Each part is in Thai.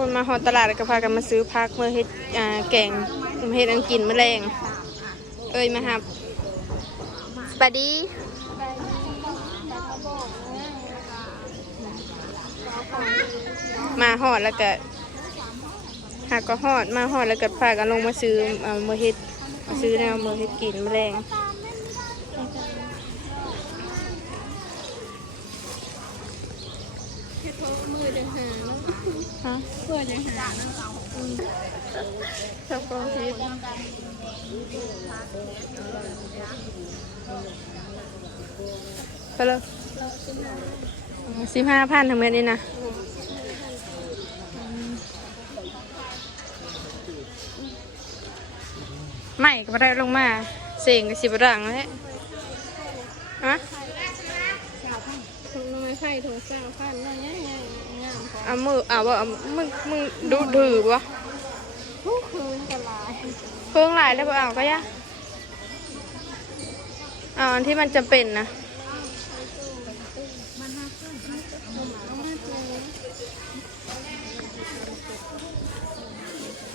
คนมาฮอดตลาดแล้วก็พากันมาซื้อพักเมื่อเฮ็ดอ่าแกงเฮ็ดอันกินมื้อแรงเอ้ยมาครับสวัสดีมาฮอดแล้วก็หากก็ฮอดมาฮอดแล้วก็พากันลงมาซื้อเอามาเฮ็ดมาซื้อแนวมาเฮ็ดกินมื้อแรงมือจะหาเนาะ ฮะเพื่อจะหาเนาะชอกองทิพไปเลยสิบห้าพันทำไมนี่นะไม่ก็ไม่ได้ลงมา เสียงกับสิบดังแล้วฮะถุงน้อยไข่ถุงสาวพันเนาะยังไงงามพอเอามือเอาว่ามึงมึงดูถือปะทุกคืนกะลายเพิ่งหลายแล้วปะเอาก็ยะเอาอันที่มันจำเป็นนะ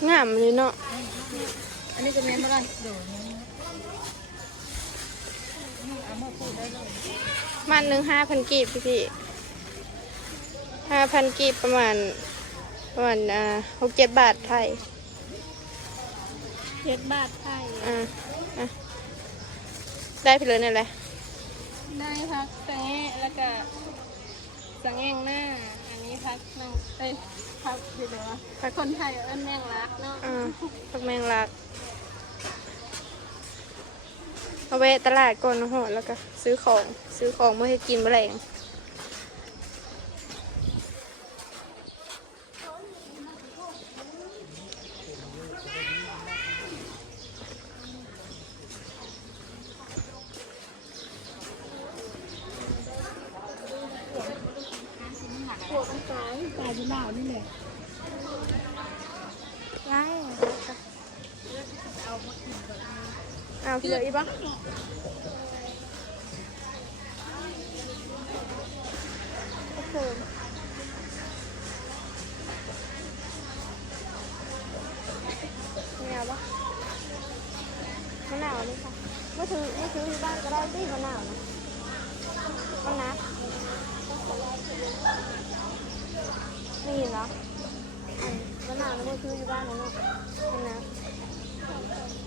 งามเลยเนาะอันนี้จะเน้นอะไรมันหนึ่งห้าพันกีบพี่พี่ ห้าพันกีบประมาณประมาณอ่าหกเจ็ดบาทไทยเจ็ดบาทไทยอ่าอะได้ไปเลยนี่แหละได้พักสังแงะแล้วก็สังแงงหน้า อันนี้พักนั่งเอ้ยพักเดี๋ยวๆพักคนไทยเอิ้นแมงลักเนาะอ่าพักแมงลักเอาไปตลาดก่อนนะฮะแล้วก็ซื้อของซื้อของเมื่อให้กินแมลงป ตายเป็นบ่าวนี่แหละไล่เอาพี่เหลืออีกป นาวนี่ค่ะไม่ถือไม่ถือที่บ้านก็ได้ที่มะนาวมันนะนี่เหรอ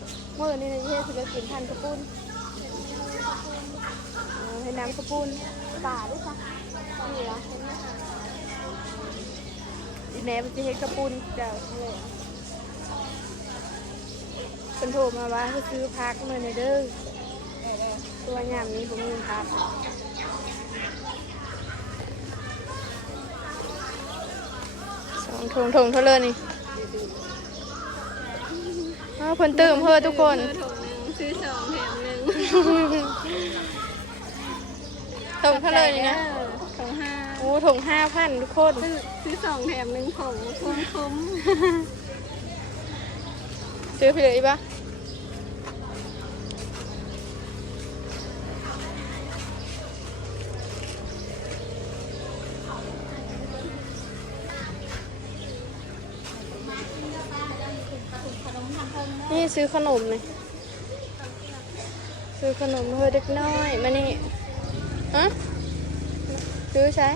มะนาวน้ำมันคืออยู่บ้านนะเป็นะเมื่อนี่ในะที่จะกินพันกระปุ้นให้น้ำกระปุ้นป่าด้วยค่ะนี่เหรออีแนมันจะเห็นกระปุ้นเจ้าเลยเป็นโทรมาว่าให้ซื้อพักมื่อในเด้อตัวยามนี้ผมมีพัก สองทงทงเท่าเลยนี่เออเพิ่นเติมเพื่อทุกคนซื้อถุงหนึ่งซื้อสองแถมหนึ่งทงเท่าเลยนี่นะถุงห้าโอ้ถงห้าพันทุกคนซื้อซื้อสองแถมหนึ่งผงคุ้มคุ้มซื้อไปเลยอีกปะ ซื้อขนมเลยซื้อขนมเพื่อเด็กน้อยมานี่ฮะซื้อใช้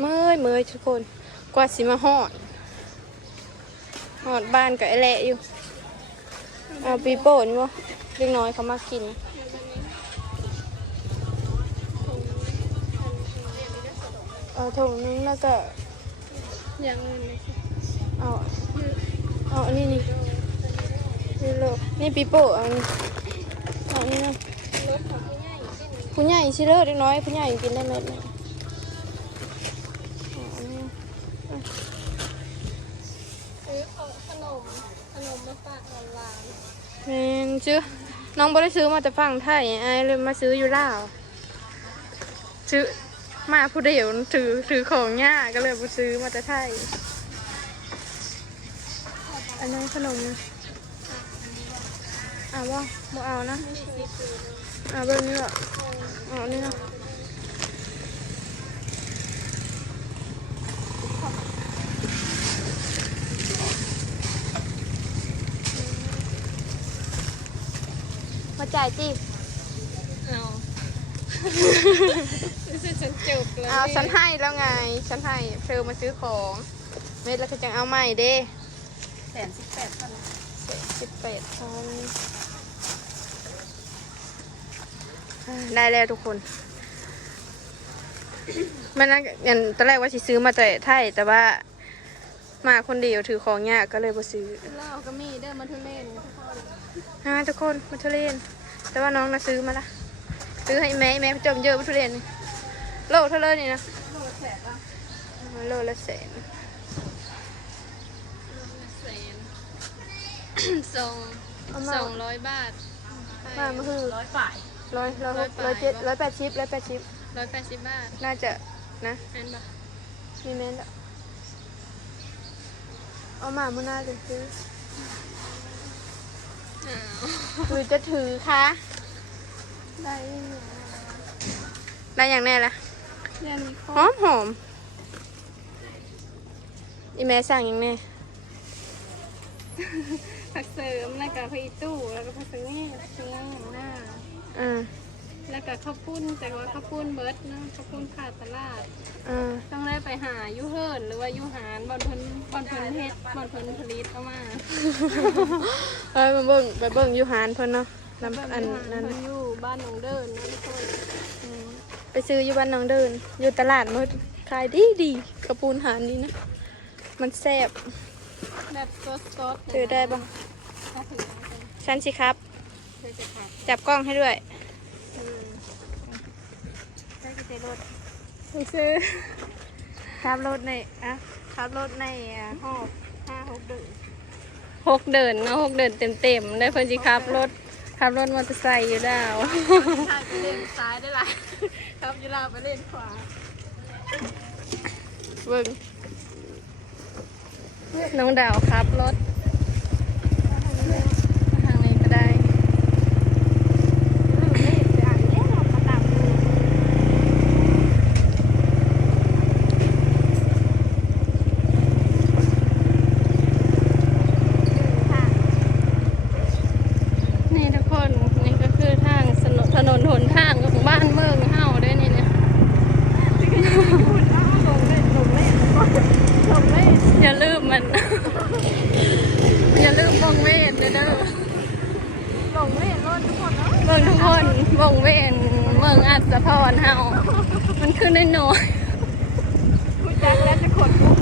เมื่อยเมื่อยทุกคนกว่าสิมาหอดหอดบ้านกับไอแหละอยู่เอาปีโป้นี่วะเล็กน้อยเขามากิน เอาถุงนึงแล้วก็อย่างอื่นเลยสิเอาเอาอันนี้นี่นี่โลนี่ปีโป้เอาอันนี้เอาอันนี้นะรถของพี่ใหญ่เส้นผู้ใหญ่ชิเลอร์เล็กน้อยผู้ใหญ่กินได้ไหมเนี่ยซื้อของขนมขนมมาฝากหลานแมนซื้อน้องบ่ได้ซื้อมาแต่ฝั่งไทยไอ้เลยมาซื้ออยู่ลาวซื้อ มาผู้เดียวถือถือของยากก็เลยบ่ซื้อมาแต่ไทยอันนั้นขนมนะอ่าบ่บ่เอานะอ่าเบิ่งนี่เหรอเอานี่เนาะมาจ่ายจีบเอา รู้สึกฉันจุกเลยเอาฉันให้แล้วไง ฉันให้เธอมาซื้อของ เม็ดแล้วก็จะเอาใหม่เด้แสนสิบแปดพันสิบแปดพันอ่าได้แล้วทุกคนมันนั่นอย่างตอนแรกว่าสิซื้อมาแต่ไทยแต่ว่ามาคนเดียวถือของยากก็เลยบ่ซื้อเหล้าก็มีเด้อมาทุเล่นฮะทุกคนมาทุเรียนแต่ว่าน้องน่ะซื้อมาละ ซื้อให้แม่แม่จมเยอะมาทุเรียนนี่โลเท่าเลยนี่นะโลแสนละโลละแสนแสนสองสองร้อยบาทมามาคือร้อยฝ่ายร้อยร้อยหกร้อยเจ็ดร้อยแปดชิปร้อยแปดชิปร้อยแปดสิบบาท น่าจะนะแม่นปะมีแม่นละเอามาเมื่อหน้าจะซื้ออ้าวหรือจะถือคะ ได้เนี่ยได้อย่างแน่ละยันมีหข้ออมหอมอีแม่สั่งอย่างแน่ผักเสริมแล้วก็ผักอีตู้แล้วก็ผักเสริมนี่เสียงหน้าอ่าแล้วก็ข้าวปุ้นแต่ว่าข้าวปุ้นเบิร์ดนะข้าวปุ้นขาดตลาดอ่าต้องได้ไปหายูเฮิร์นหรือว่ายูหานบอลเพิ่นบอลเพิ่นเฮ็ดบอลเพิ่นผลิตเอามาเอ้ยมาเบิ่งไปเบิ่งอยูฮานเพิ่นเนาะ น้ำอันนั้นเพิ่นอยู่บ้านหนองเดินนะทุกคนไปซื้ออยู่บ้านน้องเดิน อยู่ตลาดมืดขายดีดีกระปูนหานดีนะ มันแซ่บแบบสดๆถือได้ปะถ้าถือได้ฉันสิครับเคยจะขาดจับกล้องให้ด้วยอืมได้กิจรถซื้อขับรถในอะขับรถในอะหอบห้าหกเดือนหกเดินเนาะหกเดินเต็มๆได้เพิ่นสิขับรถ ขับรถมอเตอร์ไซค์อยู่ดาวใช่ไปเล่นซ้ายได้ละครับยูราไปเล่นขวาเบิ่งน้องดาวครับรถทางนี้ก็ได้ นี่ทุกคนนี่ก็คือทางสนถนนหนทางของบ้านเมืองเฮาเด้วยนี่เนี่ย อย่าลืมมัน อย่าลืมมองเวทเด้อเด้อลงไม่เห็นรถทุกคนเนาะเบิ่งทุกคนมองเวทเมืองอัศพรเฮามันขึ้นได้น้อย คุณแจ็คและจะขนลุก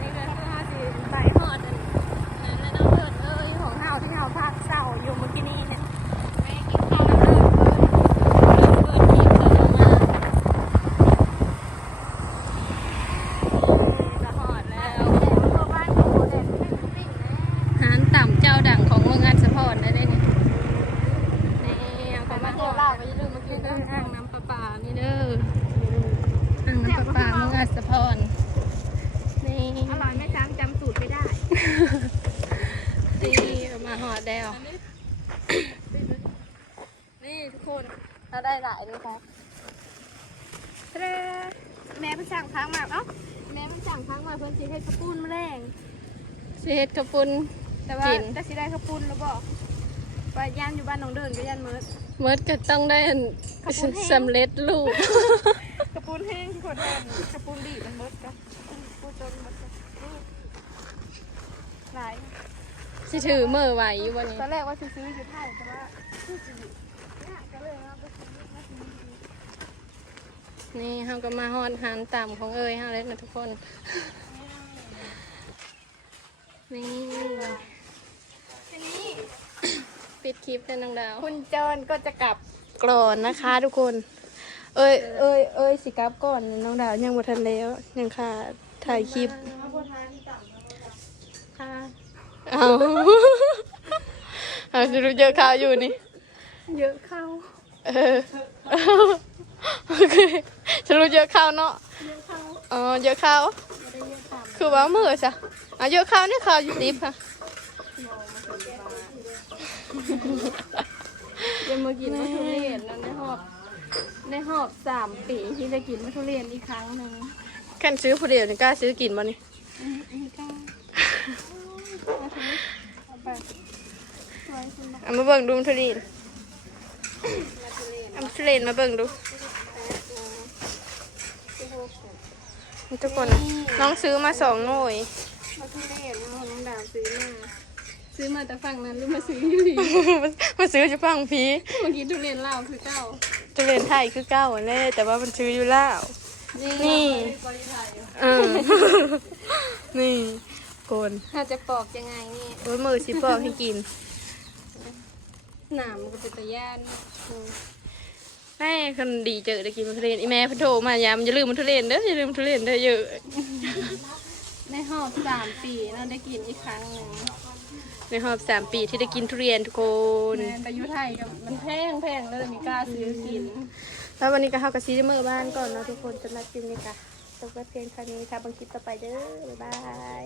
นี่ก็คือห้าสิไปหอดนั่นแล้วน้องเดินเอ้ยของเฮาที่เฮาพักเศร้าอยู่เมื่อกี้นี้เนี่ยแม่กินข้าวแล้วเดินเดินเดินทีมเสร็จแล้วมาจะหอดแล้ว ตัวบ้านของโมเดลเป็นสิ่งนะ หานต่ำเจ้าดังของเมืองอัศพรได้เลยนี่นี่เอาเข้ามา เดี๋ยวเราไปยืมมากิ นี่ น เด้ ด้ อ วย อ่างน้ำประปานี่เด้ออ่างน้ำประปาเมืองอัศพรนี่ อร่อยไม่ซ้ำจำสูตรไม่ได้ นี่เอามาหอดแล้ว นี่ทุก คนเราได้หลายเลยครับแม่เพิ่งสั่งพักมาเอ้าแม่เพิ่งสั่งพักมาเพิ่นสิให้ข้าวปุ้นมาแรงสิเฮ็ดกระปุนแต่ว่ากินจะสิได้ข้าวปุ้นแล้วบอกว่าย่านอยู่บ้านน้องเดินก็ย่านเมิดเมื่อก็ต้องได้อันกระปุนแห้งสำเร็จรูปข้าวปุ้นแห้งที่คนแห้งข้าวปุ้นดีมันเมิดกันพูดจนเมิดกันหลายสิถือมือไหวอยู่วันนี้ตอนแรกว่าจะซื้ออยู่ไทยแต่ว่าซื้ออยู่เนี่ยก็เลยเอาไปซื้อมาซื้อ นี่เฮาก็มาฮอดหานต่ำของเอ้ยเฮาเลยนะทุกคน นี่ทีนี้ปิดคลิปเลยน้องดาว คุณจอนก็จะกลับก่อนนะคะทุกคน เอ้ยเอ้ยเอ้ยสิกลับก่อนน้องดาวยังบ่ทันแล้วยังค่ะถ่ายคลิปค่ะเอาเอาคือรู้เยอะข่าวอยู่นี่ เยอะเข้าเออ โอเค ฉันรู้เยอะข่าวเนาะเยอะเข้าอ๋อเยอะข่าวไม่ได้เยอะต่ำคือว่ามือจ้ะอะเยอะข่าวนี่ข่าวอยู่ติบค่ะมองมาถึงแก้ยังมากินมะทุเรียนนะในหอบในหอบสามปีที่ได้กินมะทุเรียนอีกครั้งหนึ่งแค่ซื้อผู้เดียวนี่กล้าซื้อกินบ่นี่อันนี้อันนี้ก็มาทุเรียนเอาไปไว้คุณบอกเอามาเบิ่งดูมันทุเรียนมาทุเรียนเอาทุเรียนมาเบิ่งดู ทุกคนน้องซื้อมาสองหน่วยมาทุเรียนเอาน้องดาวซื้อมาซื้อมาแต่ฝั่งนั้นหรือมาซื้ออยู่ดีมาซื้อจะฟังพีเมื่อกี้ทุเรียนลาวคือเก้าทุเรียนไทยคือเก้าอันแน่แต่ว่ามันซื้ออยู่แล้วนี่บริไทยเออนี่โกนถ้าจะปอกยังไงนี่โอ้ยมือสิปอกให้กินหนามมันก็เป็นตะย่านอืม แม่คนดีเจอได้กินมันทุเรียนอีแม่เพิ่นโทรมายามอย่าลืมมันทุเรียนเด้ออย่าลืมทุเรียนเด้อเยอะในหอบสามปีเราได้กินอีกครั้งหนึ่งในรอบสามปีที่ได้กินทุเรียนทุกคน แม่ไปอยุไทยกับมันแพงแพงแล้วมีกล้าซื้อกิน แล้ววันนี้ก็เข้ากับซีเมอร์บ้านก่อนเนาะทุกคนสำหรับคลิปนี้ค่ะจบไว้เพียงเท่านี้ค่ะบางคลิปต่อไปเด้อบ๊ายบาย